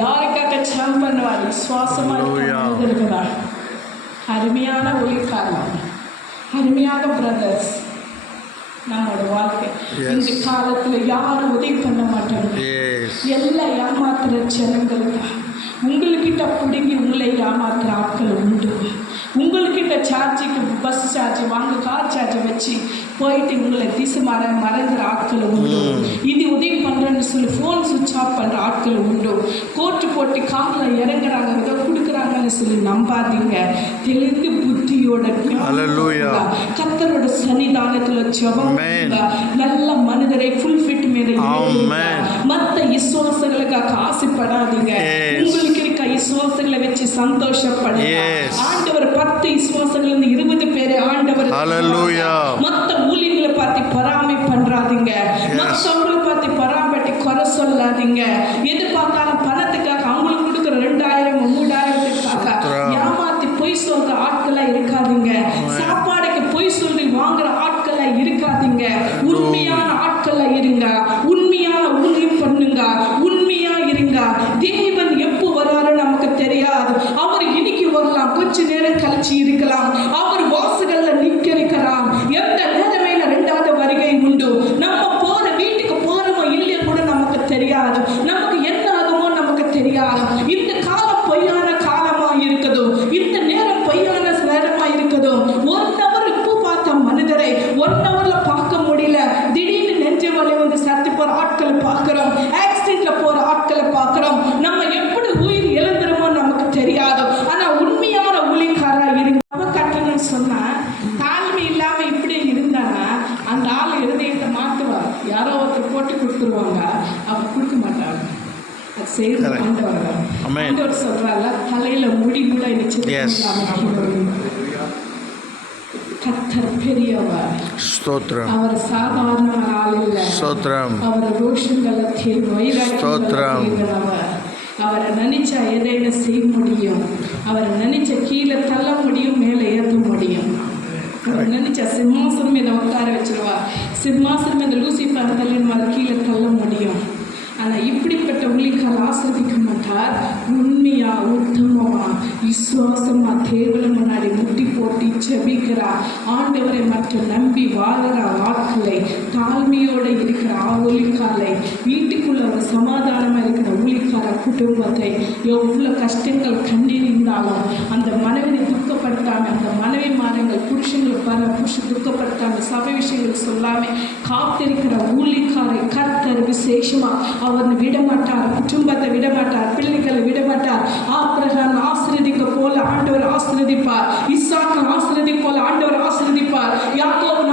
யாருக்காக ஜெபம் பண்ணுவார்? விசுவாசமாக இருக்கிறார். அருமையான ஊழியக்காரர், அருமையான பிரதர்ஸ். நம்மளோட வாழ்க்கை இந்த காலத்துல யாரும் உதவி பண்ண மாட்டாங்க. எல்லாம் ஏமாத்துற ஜனங்களுக்கு, உங்கள்கிட்ட பிடுங்கி உங்களை ஏமாத்துற ஆட்கள் உண்டு. உங்கள்கிட்ட சார்ஜுக்கு பஸ் சார்ஜ் வாங்க, கார் சார்ஜை வச்சு போயிட்டு உங்களை திசை மறந்துற ஆட்கள் உண்டு. இது உதவி பண்ணுறேன்னு சொல்லி ஃபோன் சுவிட்ச் ஆஃப் பண்ணுற ஆட்கள் உண்டு. கோர்ட்டு போட்டு காரில் இறங்குறாங்க, ஏதோ கொடுக்குறாங்கன்னு சொல்லி நம்பாதீங்க. தெளிந்து புத்தியோட கர்த்தரோட சன்னிதானத்தில் ஜெபம், நல்ல மனிதரை ஃபுல் ஃபிட் மேலே மற்ற விசுவாசங்களுக்காக ஆசைப்படாதீங்க. உங்களுக்கு இருக்க விசுவாசங்களை வச்சு சந்தோஷப்படுங்க. ஆண்டவர் 10 விசுவாசங்கள் 20 பேரை ஆண்டவர். மற்ற ஊழியர்களை பார்த்து பொறாமை பண்றாதீங்க. மற்றவங்களை பார்த்து பொறாமப்பட்டு குறை சொல்லாதீங்க. எது பார்த்தாலும் பணத்துக்காக அவங்களுக்கு கொடுக்குற 2000 3000த்துக்காக ஏமாத்தி பொய் சொல்ற ஆட்களா இருக்காதீங்க. சாப்பாடுக்கு பொய் சொல்லி வாங்குற ஆட்களா இருக்காதீங்க. உண்மையான ஆட்களா இருங்க. உண்மையான ஊழியம் பண்ணுங்க. உண்மையா இருங்க. தேவன் எப்போ வராரு நமக்கு தெரியாது. அவர் இன்னைக்கு வரலாம், கொஞ்ச நேரம் கழிச்சு இருக்கலாம். அவர் வாசகல்ல நிற்கிறார். எந்த நேரமையில 2வது வருகை உண்டு. நம்ம போற வீட்டுக்கு போறோமோ இல்லையா கூட நமக்கு தெரியாது. நமக்கு என்ன ஆகுமோ நமக்கு தெரியாது. இந்த காலம் பொய்யான காலமா இருக்குது. இந்த நேரம் பொய்யான நேரமா இருக்குது. 1 hour இப்போ பார்த்த மனிதரை 1 hourல பார்க்க முடியல. திடீர்னு நெஞ்சு வலி வந்து சத்து போற ஆட்களை பார்க்கிறோம். ஆக்சிடென்ட்ல போற ஆட்களை பார்க்கிறோம். நம்ம எப்படி உயிர் இழந்துருமோ நமக்கு தெரியாது. ஆனா உண்மையான ஊழியக்காரா இருக்கு. கட்டணும்னு சொன்னா தாழ்மை இல்லாம இப்படி இருந்தானா அந்த ஆள் இருதயத்தை மாத்துவார். யாரோ ஒருத்தர் போட்டு கொடுத்துருவாங்க, அவர் கொடுக்க மாட்டாங்க. அது செய்யறது ஆண்டவர் சொல்றாங்க. தலையில முடி கூட கர்த்தர் பெரியவர். ஸ்தோத்திரம். அவர் சாதாரண ஆள் இல்லை. ஸ்தோத்திரம். அவர் ரோஷங்களத்தில் வைராக்கியம். அவரை நினைச்சா எதையும் செய்ய முடியும். அவரை நினைச்ச கீழே தள்ள முடியும், மேலே ஏற்ற முடியும். அவர் நினைச்சா சிம்மாசனம் மீது உட்கார வச்சிருவா. சிம்மாசனம் மீது லூசிஃபர் தலைவர் கீழே தள்ள முடியும். ஆனால் இப்படிப்பட்ட ஊழியக்காரர் ஆசிர்வதிக்க மாட்டார். உண்மையா, உத்தமமா, விசுவாசமா தேவல முன்னாடி முட்டி போட்டு ஜெபிக்கிறார். ஆண்டவரை மட்டும் நம்பி வாழற ஆட்களை, தாழ்மையோடு இருக்கிற ஊழியக்காரரை, வீட்டுக்குள்ள ஒரு சமாதானமா இருக்கிற ஊழியக்கார குடும்பத்தை, எவ்வளோ கஷ்டங்கள் கண்ணீர் இருந்தாலும் அந்த மனைவி துக்கப்படுத்தாம, அந்த மனைவி மாறங்கள் புருஷங்களை துக்கப்படுத்தாம, சபை விஷயங்கள் சொல்லாம காத்திருக்கிற ஊழியக்காரை கர்த்தர் விசேஷமா அவர் விடமாட்டார். குடும்பத்தை விடமாட்டார். பிள்ளைகளை விடமாட்டார். ஆபிரகாம் ஆசீர்வதிக்க போல ஆண்டவர் ஆசீர்வதிப்பார். இசாக்கு ஆசீர்வதிக்க போல ஆண்டவர் ஆசீர்வதிப்பார். யாக்கோபு